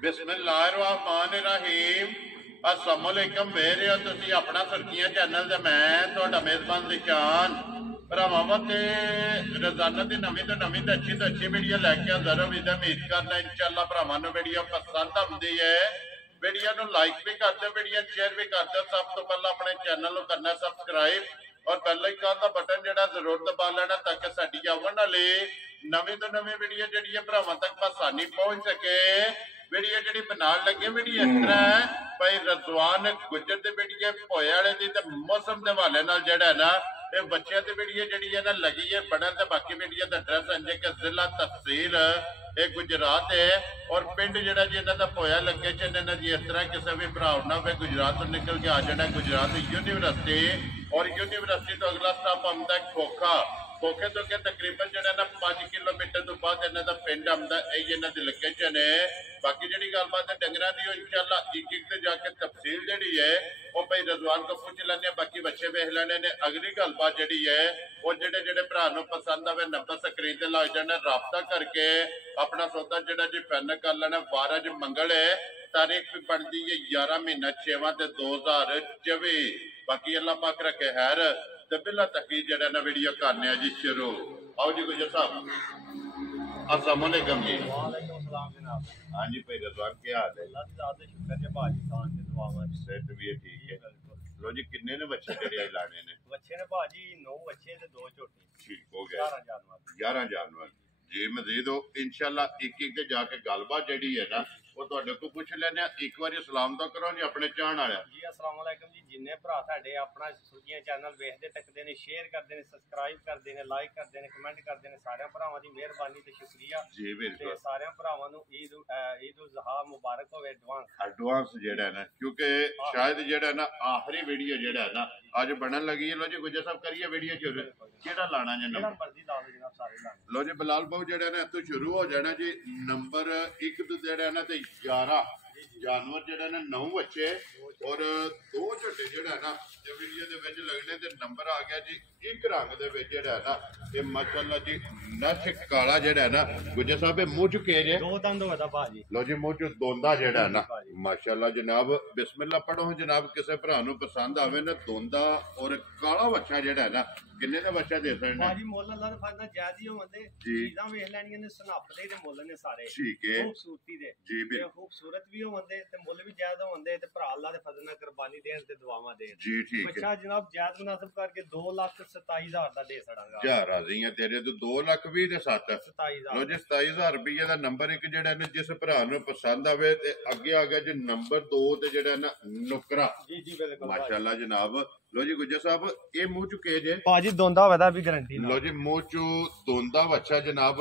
बिस्मिल्लाहिर्रहमानिर्रहीम अस्सलाम वालेकुम मेरे हो तुसी अपना सुर्खियां चैनल ते मैं तुहाडा मेजबान निशान भरावां ते रोजाना दी नवीं तो अच्छी वीडियो लैके हाज़र हो उम्मीद करना इंशाअल्लाह भरावां नूं वीडियो पसंद आउंदी है। वीडियो नूं लाइक भी कर दो, वीडियो शेयर भी कर दो। सब तो पहला अपने चैनल नूं करना सबसक्राइब और बेल आइकन दा बटन जिहड़ा जरूर दबा लेना ताकि साडी आउण वाली नवीं तो नवीं वीडियो जिहड़ी है भरावां तक आसानी पहुंच सके। वीडियो जी बनाने लगे वीडियो इस तरह है भाई रजवान गुजर की वीडियो भोए वाले की तो मौसम के हवाले जड़ा है ना ये बच्चों की वीडियो जी है ना लगी है बढ़न। तो बाकी वीडियो का एड्रैस है कि जिला तहसील ये गुजरात है और पिंड जरा जी इन्हों का भोया लोकेशन इन्हों की इस तरह किसी भी भरा ना हो गुजरात तो निकल के आ जाना गुजरात यूनिवर्सिटी और यूनिवर्सिटी तो अगला स्टॉप आता है खोखा। खोखे तो के तकरीबन जो ना 5 किलोमीटर तो बाद इन्हों का पिंड आता यही इन्हों की लोकेशन है। बाकी जी गलबात है डंगर की इंशाअल्लाह एक से जाके तफसील जी है वो भाई रजवान को पूछ लेने बाकी बच्चे वेख लेने ने। अगली गलबात जी है वो जेडे जेडे भरा पसंद आवे नंबर स्क्रीन से लग जाने रबता करके अपना सौदा जरा जी फाइनल कर लेना। 12 ज मंगल है तारीख भी बनती है 11 महीना 6वां 2024। बाकी अल्लाह पाक रखे खैर तो बिला तकलीफ जरा ना वीडियो करने जी शुरू। आओ जी गुजर साहब अस्सलाम वालेकुम जी। हाँ जी भाई रजवान क्या हाल है? सेहत भी है ठीक है। लो जी किन्ने ने बच्चे तेरे लाने ने? बच्चे ने भाजी 9 बच्चे ते 2 झोटी। ठीक हो गया 11 जानवर जी मजीद हो इंशाल्लाह एक एक जाके गलबात जी है ना वो तुहाडे को पूछ लेने। एक बार सलाम तो करो जी अपने चाहण वाले जी। अस्सलाम वालेकुम जी। जिन्ने भरा साडे अपना सुर्खियां चैनल वेखदे तकदे ने शेयर करदे ने सब्सक्राइब करदे ने लाइक करदे ने कमेंट करदे ने सारे भरावां दी मेहरबानी ते शुक्रिया जी। बिल्कुल सारे भरावां नूं ईद उल ज़ुहा मुबारक होवे एडवांस जेड़ा है ना क्योंकि शायद जेड़ा ना आखिरी वीडियो जेड़ा है ना आज बनन लगी है। लो जी गुजर साहब करिए वीडियो शुरू केड़ा लाना जी नंबर मर्जी ला लो जनाब सारे लाने। लो जी बिलाल भाऊ जेड़ा ना तो शुरू हो जाना जी नंबर 1 तो जेड़ा ना ते 11 जानवर जेड़ा ना 9 बच्चे और 2 झोटे जेड़ा ना ये वीडियो दे विच लगने ते नंबर आ गया जी एक रंग दे विच जेड़ा ना ये माशाल्लाह जी नश काला जेड़ा ना गुजर साहब मुंह च के जे 2 दंद होदा भाजी। लो जी मुंह च दोंदा जेड़ा ना माशाल्लाह जनाब बिस्मिल्लाह पढ़ो जनाब किसी भरा नूं पसंद आवे ना दोंदा और काला बच्चा जेड़ा ना किन्ने दा बच्चा दे सकदे भाजी मोल अल्लाह दे फजल जायज ही होंदे चीजां वेख लैणियां ने सनप दे ते मोल ने सारे ठीक है खूबसूरती दे जी ते खूबसूरत भी होंदे ते मोल भी जायज होंदे ते भरा अल्लाह दे फजल नाल कुर्बानी देन ते दुआवां देन जी। ठीक बच्चा जनाब जायज मुनासिब करके 2,27,000 दा दे सड़ांगा। जा राजी है तेरे तो 2,20,000 ते 7 27,000 लो जी 27,000 रुपये दा नंबर एक जेड़ा ना जिस भरा नूं पसंद आवे ते अगे आ गया जी नंबर 2 ते जेड़ा ना नुकरा जी जी बिल्कुल माशाल्लाह जनाब। लो जी गुजर साहब ये मुंह चुके जे भाजी दोंदा वदा भी गारंटी लो जी मुंह चू दोंदा बच्चा जनाब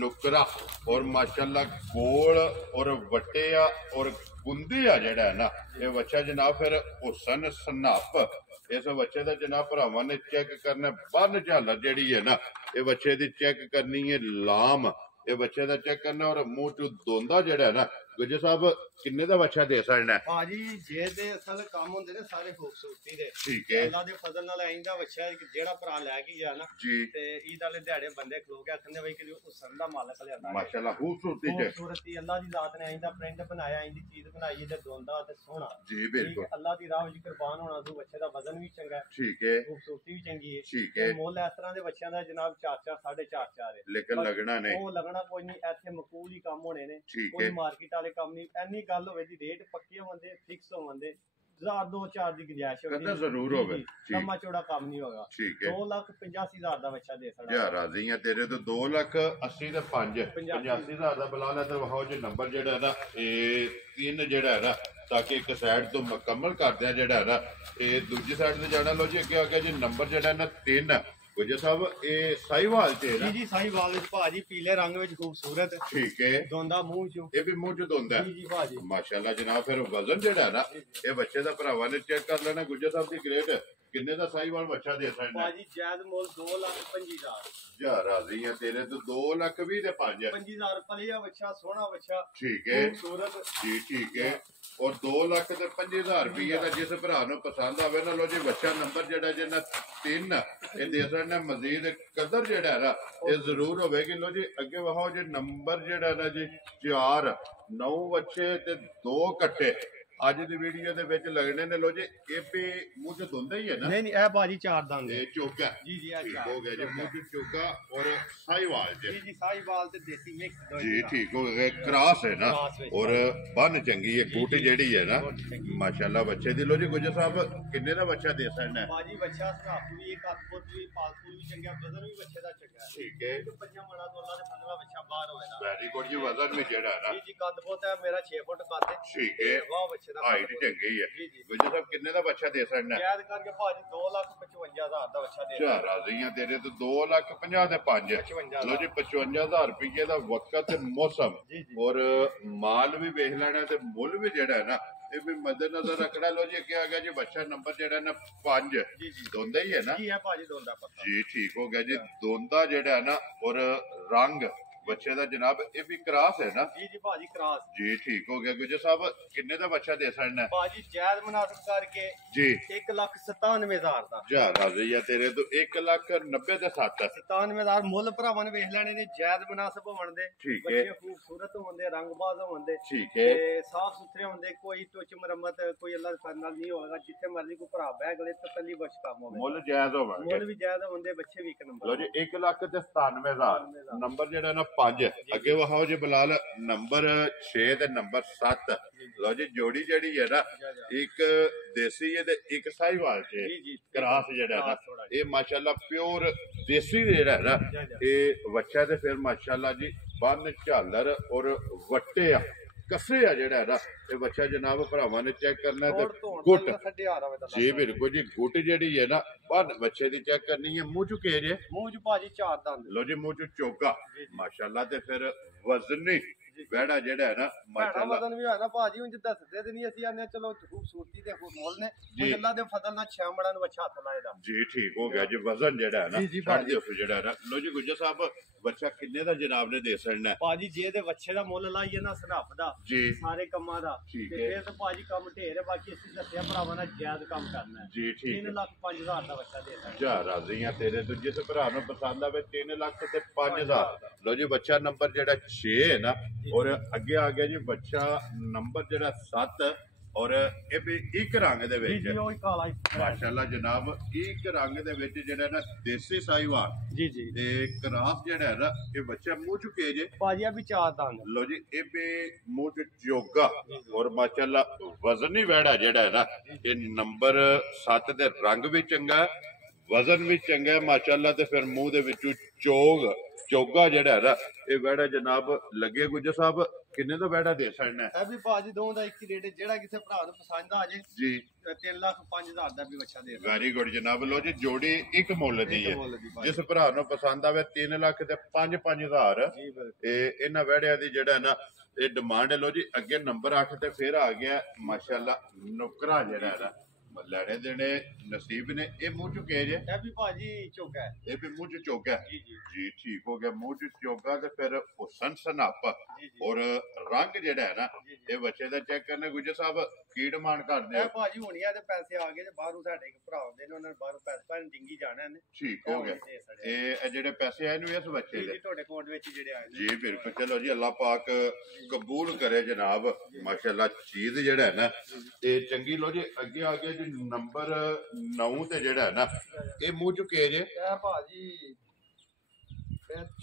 नुकरा और माशाल्लाह गोल और वटिया और गुंदी आ जेड़ा है ना ये बच्चा जनाब फिर हुसन सनाप इस बच्चे का जनाब भरावां ने चेक करना बन झालर जेड़ी है ना ये बच्चे की चेक करनी है लाम ये बच्चे का चेक करना और मुंह चू दोंदा जेड़ा है ना गुजर साहब किन्ने दा बच्चा दे सकना है? भाजी जे दे असल काम होंदे ने सारे खूबसूरती दे ठीक है अल्लाह दे फजल नाल आइंदा बच्चा जेड़ा भरा लै के गया ना जी ते ईद वाले दिहाड़े बंदे खलो के आखंदे भाई कि हुसन दा मालक लियांदा माशाल्लाह खूबसूरती च खूबसूरती अल्लाह दी जात ने आइंदा प्रिंट बनाया आइंदी चीज बनाई ते दोंदा ते सोहना जी बिल्कुल अल्लाह दी राह विच कुर्बान होना तू बच्चे दा वजन भी चंगा है ठीक है खूबसूरती भी चंगी है ठीक है मोल इस तरह दे बच्चों दा जनाब 4-4 4.5 है लेकिन लगना नहीं वो लगना कोई नहीं ऐसे मकूल ही काम होने ने ठीक कोई है मार्केट वाले काम नहीं एनी गल होवे दी रेट पक्के होंदे फिक्स होंदे 1,000-2,000 की गुंजाइश होगी जरूर होवे लम्बा चौड़ा काम नहीं होगा। ठीक है 2,85,000 दा बच्चा दे सकदा यार राजी है तेरे तो 2,80,000 ते 5 85,000 दा बुला ले तो वहां जो नंबर जेड़ा है ना ये 3 जेड़ा है ना ताकि एक साइड तो मुकम्मल कर दिया जेड़ा है ना ये दूसरी साइड ते जाना। लो जी अगे आ गया जी नंबर जेड़ा है ना 3 गुजर साहब ये साहिवाल च है ना जी साहिवाल विच भाजी पीले रंग विच खूबसूरत ठीक है दोंदा मुंह चो ये भी मुंह चो दोंदा जी जी भाजी माशाल्लाह जनाब फिर वजन जेड़ा है ना ये बच्चे दा भरावां ने चेक कर लेना। गुजर साहब दी ग्रेड किन्ने दा साहिवाल बच्चा दे सकना भाजी जायज मोल 2,25,000 जा राजी है तेरे तो 2,20,000 ते 5 25,000 पलिया बच्चा सोहना बच्चा ठीक है खूबसूरत जी ठीक है और 2,25,000 रुपये का जिस भरा नूं पसंद आवे ना लो जी बच्चा नंबर जेड़ा जे ना 3 ये दे सकना मजीद कदर जेड़ा है ना ये जरूर होगी। लो जी अगे वहां जो नंबर जेड़ा ना जी 4 9 ਬੱਚੇ ਤੇ 2 ਕੱਟੇ ਅੱਜ ਦੀ ਵੀਡੀਓ ਦੇ ਵਿੱਚ ਲੱਗਣੇ ਨੇ। ਲੋ ਜੀ ਇਹ ਵੀ ਮੂੰਹ ਚ ਧੁੰਦਾ ਹੀ ਹੈ ਨਾ? ਨਹੀਂ ਨਹੀਂ, ਇਹ ਬਾਜੀ 4 ਦੰਦ ਇਹ ਚੋਕਾ ਜੀ ਜੀ, ਇਹ ਠੀਕ 4 ਹੋ ਗਿਆ ਜੀ, ਮੂੰਹ ਚ ਚੋਕਾ ਔਰ ਸਾਈਵਾਲ ਜੀ ਜੀ, ਸਾਹੀਵਾਲ ਤੇ ਦੇਸੀ ਮਿਕਸ ਦੋ ਜੀ ਠੀਕ ਹੋ ਗਿਆ। ਕ੍ਰਾਸ ਹੈ ਨਾ ਕ੍ਰਾਸ ਵਿੱਚ। ਔਰ ਬੰਨ ਚੰਗੀ ਹੈ, ਗੁੱਟ ਜਿਹੜੀ ਹੈ ਨਾ ਚੰਗੀ। ਮਾਸ਼ਾਅੱਲਾ ਬੱਚੇ ਦੀ। ਲੋ ਜੀ ਗੁੱਜਰ ਸਾਹਿਬ ਕਿੰਨੇ ਦਾ ਬੱਚਾ ਦੇ ਸਕਣਾ ਹੈ? ਬਾਜੀ ਬੱਚਾ ਸਰਾਪ ਵੀ ਇੱਕ ਅਦਭੁਤ ਵੀ ਪਾਲਤੂ ਵੀ ਚੰਗਾ, ਵਜ਼ਨ ਵੀ ਬੱਚੇ ਦਾ ਚੰਗਾ ਹੈ। ਠੀਕ ਹੈ, ਇੱਕ ਪੰਜਾਂ ਮਣਾ ਤੋਂ ਅੱਲਾ ਦੇ ਫਜ਼ਲ ਨਾਲ ਬੱਚਾ ਬਾਹਰ ਹੋਏਗਾ। ਵੈਰੀ ਗੁੱਡ ਜੀ। ਵਜ਼ਨ ਵੀ ਜਿਹੜਾ ਹੈ ਨਾ ਜੀ ਜੀ, ਕੱਦ ਬਹੁਤ ਹੈ ਮੇਰਾ 6 ਫੁੱਟ ਕੱਦ ਹੈ। ਠੀਕ ਹੈ, ਵਾਹ ਬੱਚੇ ਦਾ ਹਾਈਟ ਚੰਗੀ ਹੈ। ਜੀ ਜੀ, ਗੁੱਜਰ ਸਾਹਿਬ ਕਿੰਨੇ ਦਾ ਬੱਚਾ ਦੇ ਸਕਣਾ ਹੈ? ਯਾਦ ਕਰਕੇ ਭਾਜੀ 2,55,000 ਦਾ ਬੱਚਾ ਦੇ ਚਾਰ ਰਾਜ਼ੀਆਂ ਤੇਰੇ ਤੋਂ 2,50,000 ਦੇ 5। 55,000 ਲੋ ਜੀ 55,000 ਰੁਪਏ ਦਾ ਵਕਤ ਤੇ ਮੌਸਮ ਜੀ ਜੀ। ਔਰ ਮਾਲ ਵੀ ਵੇਖ ਲੈਣਾ ਤੇ ਮੁੱਲ ਵੀ ਜਿਹੜਾ ਹੈ ਨਾ ਇਹ ਵੀ ਮੱਦੇ ਨਜ਼ਰ ਰੱਖਣਾ। ਲੋ ਜੀ ਅੱਗੇ ਆ ਗਿਆ ਜੀ ਬੱਚਾ ਨੰਬਰ ਜਿਹੜਾ ਨਾ 5। ਜੀ ਜੀ, ਦੋਂਦਾ ਹੀ ਹੈ ਨਾ? ਜੀ ਹੈ ਭਾਜੀ ਦੋਂਦਾ ਪੱਤਾ ਜੀ ਠੀਕ ਹੋ ਗਿਆ ਜੀ। ਦੋਂਦਾ ਜਿਹੜਾ ਹੈ ਨਾ ਔਰ ਰੰਗ ਬੱਚੇ ਦਾ ਜਨਾਬ ਇਹ ਵੀ ਕ੍ਰਾਸ ਹੈ ਨਾ? ਜੀ ਜੀ ਭਾਜੀ, ਕ੍ਰਾਸ ਜੀ ਠੀਕ ਹੋ ਗਿਆ। ਗੁਜਰ ਸਾਹਿਬ ਕਿੰਨੇ ਦਾ ਬੱਚਾ ਦੇ ਸਕਣਾ ਹੈ? ਭਾਜੀ ਜਾਇਜ਼ ਮੁਨਾਸਿਬ ਕਰਕੇ ਜੀ 1,97,000 ਦਾ। ਜਾ ਰਾਜ਼ੀ ਆ ਤੇਰੇ ਤੋਂ 1,90,000 ਤੇ 7। 97,000 ਮੁੱਲ ਭਰਾਵਾਂ ਨੇ ਵੇਖ ਲੈਣੇ ਨੇ, ਜਾਇਜ਼ ਮੁਨਾਸਿਬ ਹੋਣ ਦੇ। ਠੀਕ ਹੈ। ਬੱਚੇ ਖੂਬਸੂਰਤ ਹੋਣ ਦੇ, ਰੰਗਬਾਜ਼ ਹੋਣ ਦੇ, ਠੀਕ ਹੈ, ਤੇ ਸਾਫ ਸੁਥਰੇ ਹੁੰਦੇ, ਕੋਈ ਟੁੱਚ ਮੁਰੰਮਤ ਕੋਈ ਅੱਲਾਹ ਦੇ ਫਜ਼ਲ ਨਾਲ ਨਹੀਂ ਹੋਵੇਗਾ। ਜਿੱਥੇ ਮਰਜ਼ੀ ਕੋਈ ਭਰਾ ਬਹਿ ਗਲੇ ਤਸੱਲੀ ਬਖਸ਼ ਕੰਮ ਹੋਵੇ। ਮੁੱਲ ਜਾਇਜ਼ ਹੋਵਾਂਗੇ। ਮੁੱਲ ਵੀ ਜਾਇਜ਼ ਹੁੰਦੇ, ਬੱਚੇ ਵੀ ਇੱਕ ਨੰਬਰ। ਲੋ ਜੀ 1,97,000 ਨੰਬਰ ਜਿਹੜਾ ਨਾ 5। ਅੱਗੇ ਵਹਾਓ ਜੀ ਬਲਾਲ ਨੰਬਰ 6 ਤੇ ਨੰਬਰ 7। ਲੋ ਜੀ ਜੋੜੀ ਜਿਹੜੀ ਹੈ ਨਾ ਇੱਕ ਦੇਸੀ ਹੈ ਤੇ ਇੱਕ ਸਾਹੀਵਾਲ ਚ ਜੀ ਜੀ, ਕ੍ਰਾਸ ਜਿਹੜਾ ਨਾ ਥੋੜ੍ਹਾ ਇਹ ਮਾਸ਼ਾਅੱਲਾ ਪਿਓਰ ਦੇਸੀ ਜਿਹੜਾ ਹੈ ਨਾ ਇਹ ਬੱਚਾ ਤੇ ਫਿਰ ਮਾਸ਼ਾਅੱਲਾ ਜੀ ਬੰਨ ਝਾਲਰ ਔਰ ਵੱਟੇ ਆ ਕੱਸੇ ਆ ਜਿਹੜਾ ਹੈ ਨਾ ਇਹ ਬੱਚਾ ਜਨਾਬ ਭਰਾਵਾਂ ਨੇ ਚੈੱਕ ਕਰਨਾ ਤੇ ਗੁੱਟ ਜੀ ਬਿਲਕੁਲ ਜੀ ਗੁੱਟ ਜਿਹੜੀ ਹੈ ਨਾ ਬੰਨ ਬੱਚੇ ਦੀ ਚੈੱਕ ਕਰਨੀ ਹੈ। ਮੂੰਹ ਚੁਕੇ ਜੇ ਮੂੰਹ ਚ ਭਾਜੀ 4 ਦੰਦ। ਲੋ ਜੀ ਮੂੰਹ ਚ ਚੋਕਾ ਮਾਸ਼ਾਅੱਲਾ ਤੇ ਫਿਰ ਵਜ਼ਨੀ ਬੈੜਾ ਜਿਹੜਾ ਹੈ ਨਾ ਮਾਸ਼ਾਅੱਲਾ ਵਜ਼ਨ ਵੀ ਹੋਇਆ ਨਾ ਭਾਜੀ, ਉਂਝ ਦੱਸਦੇ ਤੇ ਨਹੀਂ ਅਸੀਂ ਆਨੇ ਚਲੋ ਖੂਬਸੂਰਤੀ ਤੇ ਮੁੱਲ ਨੇ ਅੱਲਾ ਦੇ ਫਜ਼ਲ ਨਾਲ 6 ਮੜਾਂ ਨੂੰ ਬੱਚਾ ਹੱਥ ਲਾਏਦਾ। ਜੀ ਠੀਕ ਹੋ ਗਿਆ ਜੀ। ਵਜ਼ਨ ਜਿਹੜਾ ਹੈ ਨਾ ਜੀ, ਜੀ, ਛੱਡ ਦਿਓ ਫਿਰ ਜਿਹੜਾ ਹੈ ਨਾ। ਲੋ ਜੀ ਗੁੱਜਰ ਸਾਹਿਬ ਬੱਚਾ ਕਿੰਨੇ ਦਾ ਜਨਾਬ ਨੇ ਦੇ ਸਕਣਾ ਹੈ? ਭਾਜੀ ਜੇ ਦੇ ਬੱਚੇ ਦਾ ਮੁੱਲ ਲਾਈਏ ਨਾ ਸਨੱਫ ਦਾ ਜੀ ਸਾਰੇ ਕੰਮਾਂ ਦਾ ਠੀਕ ਤੇ ਹੈ। ਫਿਰ ਤਾਂ ਭਾਜੀ ਕੰਮ ਢੇਰ ਹੈ। ਬਾਕੀ ਅਸੀਂ ਦੱਸਿਆ ਭਰਾਵਾਂ ਨਾਲ ਜਾਇਜ਼ ਕੰਮ ਕਰਨਾ ਹੈ। ਜੀ ਠੀਕ ਹੈ। 3,05,000 ਦਾ ਬੱਚਾ ਦੇ ਸਕਦਾ। ਜਾ ਰਾਜ਼ੀਆਂ ਤੇਰੇ ਤੋਂ ਜਿਸ ਭਰਾ ਨੂੰ ਪਸੰਦ ਆਵੇ 3 ਲੱਖ ਤੇ 5,000। ਲੋ ਜੀ ਬੱਚਾ ਨੰਬਰ ਜਿਹੜਾ 6 ਹੈ ਨਾ ਔਰ ਅੱਗੇ ਆ ਗਿਆ ਜੀ ਬੱਚਾ ਨੰਬਰ ਜਿਹੜਾ 7 ਔਰ ਇਹ ਵੀ ਇੱਕ ਰੰਗ ਦੇ ਜੀ ਵਿੱਚ ਜੀ, ਉਹ ਹੀ ਕਾਲਾ ਹੀ। ਮਾਸ਼ਾਅੱਲਾ ਜਨਾਬ ਇੱਕ ਰੰਗ ਦੇ ਵਿੱਚ ਜਿਹੜਾ ਨਾ ਦੇਸੀ ਸਾਹੀਵਾਲ ਜੀ ਜੀ, ਤੇ ਕ੍ਰਾਸ ਜਿਹੜਾ ਹੈ ਨਾ ਇਹ ਬੱਚਾ ਮੂੰਹ ਚੁਕੇ ਜੇ। ਭਾਜੀ ਆ ਵੀ 4 ਦੰਦ। ਲੋ ਜੀ ਇਹ ਵੀ ਮੂੰਹ ਚ ਜੋਗਾ ਔਰ ਮਾਸ਼ਾਅੱਲਾ ਵਜ਼ਨੀ ਵੈੜਾ ਜਿਹੜਾ ਹੈ ਨਾ ਇਹ ਨੰਬਰ 7 ਦੇ ਰੰਗ ਵੀ ਚੰਗਾ ਹੈ, ਵਜ਼ਨ ਵੀ ਚੰਗਾ ਹੈ ਮਾਸ਼ਾਅੱਲਾ ਤੇ ਫਿਰ ਮੂੰਹ ਦੇ ਵਿੱਚੋਂ ਚੋਗਾ ਜਿਹੜਾ ਹੈ ਨਾ ਇਹ ਵੈੜਾ ਜਨਾਬ ਲੱਗੇ। ਗੁੱਜਰ ਸਾਹਿਬ ਕਿੰਨੇ ਦਾ ਵੈੜਾ ਦੇ ਸਕਣਾ ਹੈ? ਇਹ ਵੀ ਭਾਜੀ ਦੋਵਾਂ ਦਾ ਇੱਕ ਹੀ ਰੇਟ ਹੈ, ਜਿਹੜਾ ਕਿਸੇ ਭਰਾ ਨੂੰ ਪਸੰਦ ਆ ਜੇ ਜੀ 3,05,000 ਦਾ ਵੀ ਬੱਚਾ ਦੇ ਵੈਰੀ ਗੁੱਡ ਜਨਾਬ। ਲੋ ਜੀ ਜੋੜੀ ਇੱਕ ਮੁੱਲ ਦੀ ਹੈ। ਮੁੱਲ ਦੀ ਭਾਜੀ। ਜਿਸ ਭਰਾ ਨੂੰ ਪਸੰਦ ਆਵੇ 3 ਲੱਖ ਤੇ 5,000 ਜੀ ਬਿਲਕੁਲ। ਇਹ ਇਹਨਾਂ ਵੈੜਿਆਂ ਦੀ ਜਿਹੜਾ ਨਾ ਇਹ ਡਿਮਾਂਡ ਹੈ। ਲੋ ਜੀ ਅੱਗੇ ਨੰਬਰ 8 ਤੇ ਫਿਰ ਆ ਗਿਆ ਮਾਸ਼ਾਅੱਲਾ ਨੁਕਰਾ ਜਿਹੜਾ ਹੈ ਨਾ ਲੈਣੇ ਦੇਣੇ ਨਸੀਬ ਨੇ। ਇਹ ਮੂੰਹ ਚੁਕੇ ਜੇ। ਇਹ ਵੀ ਭਾਜੀ ਚੋਗਾ ਹੈ। ਇਹ ਵੀ ਮੂੰਹ ਚ ਚੋਗਾ ਜੀ ਜੀ ਜੀ ਠੀਕ ਹੋ ਗਿਆ। ਮੂੰਹ ਚ ਚੋਗਾ ਤੇ ਫਿਰ ਹੁਸਨ ਸਨੱਪ ਜੀ ਜੀ, ਔਰ ਰੰਗ ਜਿਹੜਾ ਹੈ ਨਾ ਜੀ ਜੀ। ਇਹ ਬੱਚੇ ਦਾ ਚੈੱਕ ਕਰਨਾ। ਗੁੱਜਰ ਸਾਹਿਬ ਕੀ ਡਿਮਾਂਡ ਕਰਦੇ ਇਹ ਹੋ? ਭਾਜੀ ਹੋਣੀਆਂ ਤੇ ਪੈਸੇ ਆ ਗਏ ਤੇ ਬਾਹਰੋਂ ਸਾਡੇ ਇੱਕ ਭਰਾ ਆਉਂਦੇ ਨੇ, ਉਹਨਾਂ ਨੇ ਬਾਹਰੋਂ ਪੈਸੇ ਭਾਵੇਂ ਡਿੰਗੀ ਜਾਣਾ ਨੇ। ਠੀਕ ਹੋ ਗਿਆ। ਇਹ ਜਿਹੜੇ ਪੈਸੇ ਆਏ ਨੇ ਇਸ ਬੱਚੇ ਜੀ ਦੇ ਜੀ, ਤੁਹਾਡੇ ਅਕਾਊਂਟ ਵਿੱਚ ਜਿਹੜੇ ਆਏ ਨੇ। ਜੀ ਬਿਲਕੁਲ। ਚਲੋ ਜੀ ਅੱਲਾਹ ਪਾਕ ਕਬੂਲ ਕਰੇ ਜਨਾਬ। ਮਾਸ਼ਾਅੱਲਾ ਚੀਜ਼ ਜਿਹੜਾ ਹੈ ਨਾ ਇਹ ਚੰਗੀ। ਲੋ ਜੀ ਅੱਗੇ ਆ ਗਿਆ ਜੀ ਨੰਬਰ 9 ਤੇ ਜਿਹੜਾ ਹੈ ਨਾ ਇਹ ਮੂੰਹ ਚੁਕੇ ਜੇ। ਇਹ ਭਾਜੀ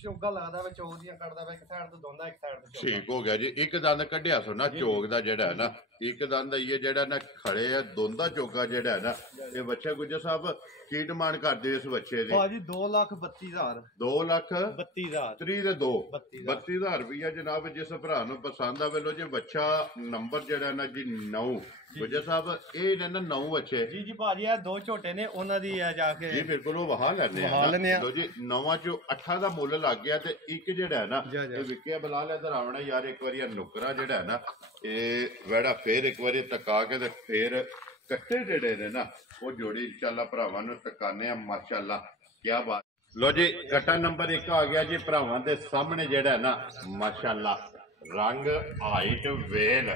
ਚੋਗਾ ਲੱਗਦਾ ਵਾ, ਚੋਗ ਦੀਆਂ ਕੱਢਦਾ ਵਾ, ਇੱਕ ਸਾਈਡ ਤੋਂ ਦੋਂਦਾ ਇੱਕ ਸਾਈਡ ਤੋਂ ਠੀਕ ਹੋ ਗਿਆ ਜੀ। ਇੱਕ ਦੰਦ ਕੱਢਿਆ ਸੋ ਨਾ ਚੋਗ ਦਾ ਜਿਹੜਾ ਹੈ ਨਾ ਇੱਕ ਦੰਦ ਇਹ ਜਿਹੜਾ ਨਾ ਖੜੇ ਆ ਦੋਂਦਾ ਚੋਗਾ ਜਿਹੜਾ ਹੈ ਨਾ ਇਹ ਬੱਚਾ। ਗੁੱਜਰ ਸਾਹਿਬ ਕੀ ਡਿਮਾਂਡ ਕਰਦੇ ਹੋ ਇਸ ਬੱਚੇ ਦੀ? ਭਾਜੀ 2,32,000 2 ਲੱਖ 32,000 30 ਦੇ 2 32,000 32,000 ਰੁਪਇਆ ਜਨਾਬ। ਜਿਸ ਭਰਾ ਨੂੰ ਪਸੰਦ ਆਵੇ ਲੋ ਜੀ ਬੱਚਾ ਨੰਬਰ ਜਿਹੜਾ ਨਾ ਜੀ 9। ਗੁੱਜਰ ਸਾਹਿਬ ਇਹ ਨੇ ਨਾ 9 ਬੱਚੇ। ਜੀ ਜੀ ਭਾਜੀ ਇਹ 2 ਝੋਟੇ ਨੇ, ਉਹਨਾਂ ਦੀ ਆ ਜਾ ਕੇ ਜੀ ਬਿਲਕੁਲ ਉਹ ਵਹਾ ਲੈਣੇ ਵਹਾ ਲੈਂਦੇ ਆ। ਲੋ ਜੀ 9 ਚੋਂ 8 ਦਾ ਮੁੱਲ ਲੱਗ ਗਿਆ ਤੇ ਇੱਕ ਜਿਹੜਾ ਹੈ ਨਾ ਜਾ ਜਾ। ਇਹ ਵਿਕਿਆ ਬਲਾਲ ਇਧਰ ਆਉਣਾ ਯਾਰ। ਇੱਕ ਵਾਰੀ ਨੁਕਰਾ ਜਿਹੜਾ ਹੈ ਨਾ ਇਹ ਵੈੜਾ ਫੇਰ ਇੱਕ ਵਾਰੀ ਟਕਾ ਕੇ ਤੇ ਫੇਰ ਕੱਟੇ ਜਿਹੜੇ ਨੇ ਨਾ ਉਹ ਜੋੜੀ ਇਨਸ਼ਾਅੱਲਾ ਭਰਾਵਾਂ ਨੂੰ ਟਕਾਨੇ ਆ ਮਾਸ਼ਾਅੱਲਾ। ਕੀ ਬਾਤ। ਲੋ ਜੀ ਕੱਟਾ ਨੰਬਰ 1 ਆ ਗਿਆ ਜੀ ਭਰਾਵਾਂ ਦੇ ਸਾਹਮਣੇ ਜਿਹੜਾ ਹੈ ਨਾ ਮਾਸ਼ਾਅੱਲਾ ਰੰਗ ਹਾਈਟ ਵੇਲ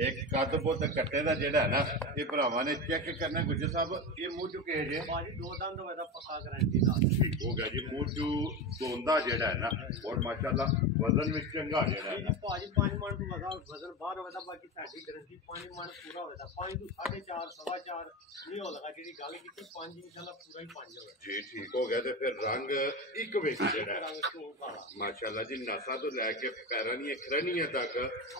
ਇੱਕ ਕੱਦ ਬੁੱਧ ਕੱਟੇ ਦਾ ਜਿਹੜਾ ਹੈ ਨਾ ਇਹ ਭਰਾਵਾਂ ਨੇ ਚੈੱਕ ਕਰਨਾ ਗੁੱਜਰ ਸਾਹਿਬ ਇਹ ਮੂੰਹ ਚੁੱਕੇ ਜੇ ਭਾਜੀ ਦੋ ਦੰਦ ਹੋਵੇ ਤਾਂ ਪੱਕਾ ਗਾਰੰਟੀ ਨਾਲ ਠੀਕ ਹੋ ਗਿਆ ਜੀ ਮੂੰਹ ਚੂ ਦੋਂਦਾ ਜਿਹੜਾ ਹੈ ਨਾ ਔਰ ਮਾਸ਼ਾਅੱਲਾ ਵਜ਼ਨ ਵਿੱਚ ਚੰਗਾ ਜਿਹੜਾ ਹੈ ਨਾ ਭਾਜੀ 5 ਮਣ ਤੋਂ ਵਜ਼ਨ ਬਾਹਰ ਹੋਵੇ ਤਾਂ ਬਾਕੀ ਸਾਡੀ ਗਾਰੰਟੀ 5 ਮਣ ਪੂਰਾ ਹੋਵੇ ਤਾਂ 5 ਤੋਂ 4.5 ਸਵਾ 4 ਨਹੀਂ ਹੋ ਲਗਾ ਜਿਹੜੀ ਗੱਲ ਕੀਤੀ 5 ਇਨਸ਼ਾਅੱਲਾ ਪੂਰਾ ਹੀ 5 ਹੋਵੇ ਜੀ ਠੀਕ ਹੋ ਗਿਆ ਤੇ ਫਿਰ ਰੰਗ ਇੱਕ ਵੇਖ ਜਿਹੜਾ ਹੈ ਰੰਗ ਤੋਂ ਵਾਲਾ ਮਾਸ਼ਾਅੱਲਾ ਜੀ ਨਸਾਂ ਤੋਂ ਲੈ ਕੇ ਪੈਰਾਂ ਦੀਆਂ ਖਰਣੀਆਂ ਤੱਕ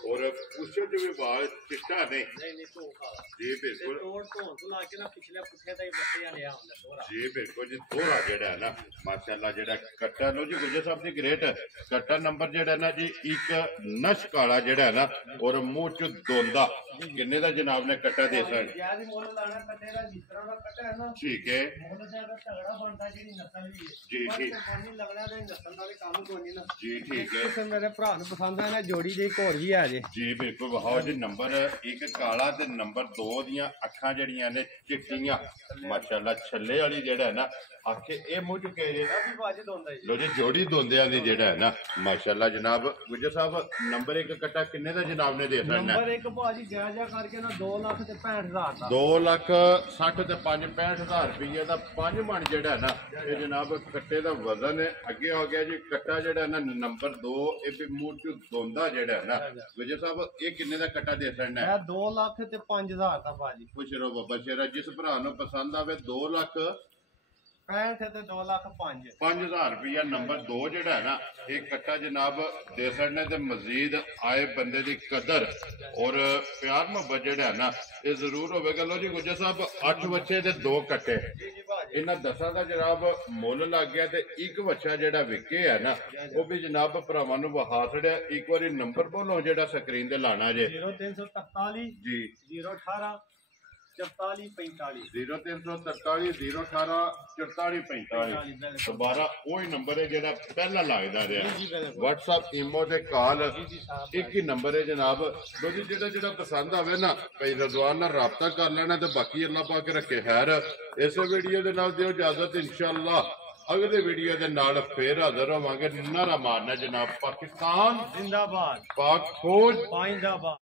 ਔਰ ਪੁੱਛੇ ਚ ਵੀ ਵਾਲ ਚਿੱਟਾ ਨੇ ਨਹੀਂ ਤੋਂ ਵਾਲਾ ਜੀ ਬਿਲਕੁਲ ਤੋੜ ਤੋਂ ਲਾ ਕੇ ਨਾ ਪਿਛਲੇ ਪੁੱਠੇ ਦਾ ਹੀ ਬੱਚਿਆਂ ਲਿਆ ਹੁੰਦਾ ਦੋਰਾ ਜੀ ਬਿਲਕੁਲ ਜੀ ਦੋਹਰਾ ਜਿਹੜਾ ਹੈ ਨਾ ਮਾਸ਼ਾਅੱਲਾ ਜਿਹੜਾ ਕੱਟਾ ਲੋ ਜੀ ਗੁੱਜਰ ਸਾਹਿਬ ਦੀ ਗ੍ਰੇਟ ਕੱਟਾ ਨੰਬਰ ਜਿਹੜਾ ਨਾ ਜੀ ਇੱਕ ਨਸ਼ ਕਾਲਾ ਜਿਹੜਾ ਹੈ ਨਾ ਔਰ ਮੂੰਹ ਚ ਦੋਂਦਾ ਕਿੰਨੇ ਦਾ ਜਨਾਬ ਨੇ ਕੱਟਾ ਦੇ ਸਕਣ ਜਿਆਦਾ ਮੁੱਲ ਲਾਣਾ ਕੱਟੇ ਦਾ ਜਿਸ ਤਰ੍ਹਾਂ ਦਾ ਕੱਟਾ ਹੈ ਨਾ ਠੀਕ ਹੈ ਮੁੱਲ ਜਿਆਦਾ ਤਗੜਾ ਬਣਦਾ ਜਿਹੜੀ ਨਸਲ ਵੀ ਹੈ ਜੀ ਠੀਕ ਪਾਣੀ ਲੱਗਣਾ ਤੇ ਨਸਲ ਦਾ ਵੀ ਕੰਮ ਕੋਈ ਨਹੀਂ ਨਾ ਜੀ ਠੀਕ ਹੈ ਕਿਸੇ ਮੇਰੇ ਭਰਾ ਨੂੰ ਪਸੰਦ ਆ ਨਾ ਜੋੜੀ ਦੇ ਇੱਕ ਹੋਰ ਵੀ ਆ ਜੇ ਜੀ ਬਿਲਕੁਲ ਵਹਾਓ ਜੀ ਨੰਬਰ ਇੱਕ ਕਾਲਾ ਤੇ ਨੰਬਰ 2 ਦੀਆਂ ਅੱਖਾਂ ਜਿਹੜੀਆਂ ਨੇ ਚਿੱਟੀਆਂ ਮਾਸ਼ਾਅੱਲਾ ਛੱਲੇ ਵਾਲੀ ਜਿਹੜਾ ਹੈ ਨਾ ਆਖੇ ਇਹ ਮੂੰਹ ਚੁੱਕੇ ਜੇ ਵੀ ਬਾਜੀ ਦੋਂਦਾ ਜੀ ਲੋ ਜੀ ਜੋੜੀ ਦੋਂਦਿਆਂ ਦੀ ਜਿਹੜਾ ਹੈ ਨਾ ਮਾਸ਼ਾਅੱਲਾ ਜਨਾਬ ਗੁੱਜਰ ਸਾਹਿਬ ਨੰਬਰ 1 ਕੱਟਾ ਕਿੰਨੇ ਦਾ ਜਨਾਬ ਨੇ ਦੇ ਸਕਣਾ ਨੰਬਰ 1 ਭਾਜੀ ਜਾਇਜ਼ਾ ਕਰਕੇ ਨਾ 2 ਲੱਖ ਤੇ 65000 ਦਾ 2 ਲੱਖ 60 ਤੇ 65,000 ਰੁਪਏ ਦਾ 5 ਮਣ ਜਿਹੜਾ ਹੈ ਨਾ ਇਹ ਜਨਾਬ ਕੱਟੇ ਦਾ ਵਜ਼ਨ ਹੈ ਅੱਗੇ ਹੋ ਗਿਆ ਜੀ ਕੱਟਾ ਜਿਹੜਾ ਹੈ ਨਾ ਨੰਬਰ 2 ਇਹ ਵੀ ਮੂੰਹ ਚ ਦੋਂਦਾ ਜਿਹੜਾ ਹੈ ਨਾ ਗੁੱਜਰ ਸਾਹਿਬ ਇਹ ਕਿੰਨੇ ਦਾ ਕੱਟਾ ਦੇ ਸਕਣਾ ਹੈ ਇਹ 2 ਲੱਖ ਤੇ 5000 ਦਾ ਭਾਜੀ ਖੁਸ਼ ਰਹੋ ਬਾਬਾ ਸ਼ੇਰਾ ਜਿਸ ਭਰਾ ਨੂੰ ਪਸੰਦ ਆਵੇ 2 ਲੱਖ 65 ਤੇ 2 ਲੱਖ 5 5000 ਰੁਪਇਆ ਨੰਬਰ 2 ਜਿਹੜਾ ਹੈ ਨਾ ਇਹ ਕੱਟਾ ਜਨਾਬ ਦੇ ਸਕਣੇ ਤੇ ਮਜ਼ੀਦ ਆਏ ਬੰਦੇ ਦੀ ਕਦਰ ਔਰ ਪਿਆਰ ਮੁਹੱਬਤ ਜਿਹੜਾ ਹੈ ਨਾ ਇਹ ਜ਼ਰੂਰ ਹੋਵੇਗਾ ਲੋ ਜੀ ਗੁੱਜਰ ਸਾਹਿਬ 8 ਬੱਚੇ ਤੇ 2 ਕੱਟੇ ਜੀ ਜੀ ਭਾਜੀ ਇਹਨਾਂ 10 ਦਾ ਜਨਾਬ ਮੁੱਲ ਲੱਗ ਗਿਆ ਤੇ ਇੱਕ ਬੱਚਾ ਜਿਹੜਾ ਵਿਕੇ ਹੈ ਨਾ ਉਹ ਵੀ ਜਨਾਬ ਭਰਾਵਾਂ ਨੂੰ ਵਹਾ ਛੜਿਆ ਇੱਕ ਵਾਰੀ ਨੰਬਰ ਬੋਲੋ ਜਿਹੜਾ ਸਕਰੀਨ ਤੇ ਲਾਣਾ ਜੇ 0343 ਜੀ 018 4445 0343 018 4445 ਦੁਬਾਰਾ ਉਹੀ ਨੰਬਰ ਹੈ ਜਿਹੜਾ ਪਹਿਲਾਂ ਲੱਗਦਾ ਰਿਹਾ WhatsApp ਈਮੋ ਤੇ ਕਾਲ ਇੱਕ ਹੀ ਨੰਬਰ ਹੈ ਜਨਾਬ ਲੋਜੀ ਜਿਹੜਾ ਪਸੰਦ ਆਵੇ ਨਾ ਭਈ ਰਜ਼ਵਾਨ ਨਾਲ ਰਾਬਤਾ ਕਰ ਲੈਣਾ ਤੇ ਬਾਕੀ ਅੱਲਾਹ ਪਾਕ ਰੱਖੇ ਖੈਰ ਇਸੇ ਵੀਡੀਓ ਦੇ ਨਾਲ ਦਿਓ ਇਜਾਜ਼ਤ ਇਨਸ਼ਾਅੱਲਾ ਅਗਲੇ ਵੀਡੀਓ ਦੇ ਨਾਲ ਫੇਰ ਹਾਜ਼ਰ ਹੋਵਾਂਗੇ ਨਾਰਾ ਮਾਰਨਾ ਜਨਾਬ ਪਾਕਿਸਤਾਨ ਜ਼ਿੰਦਾਬਾਦ ਪਾਕ ਫੌਜ ਪਾਇੰਦਾਬਾਦ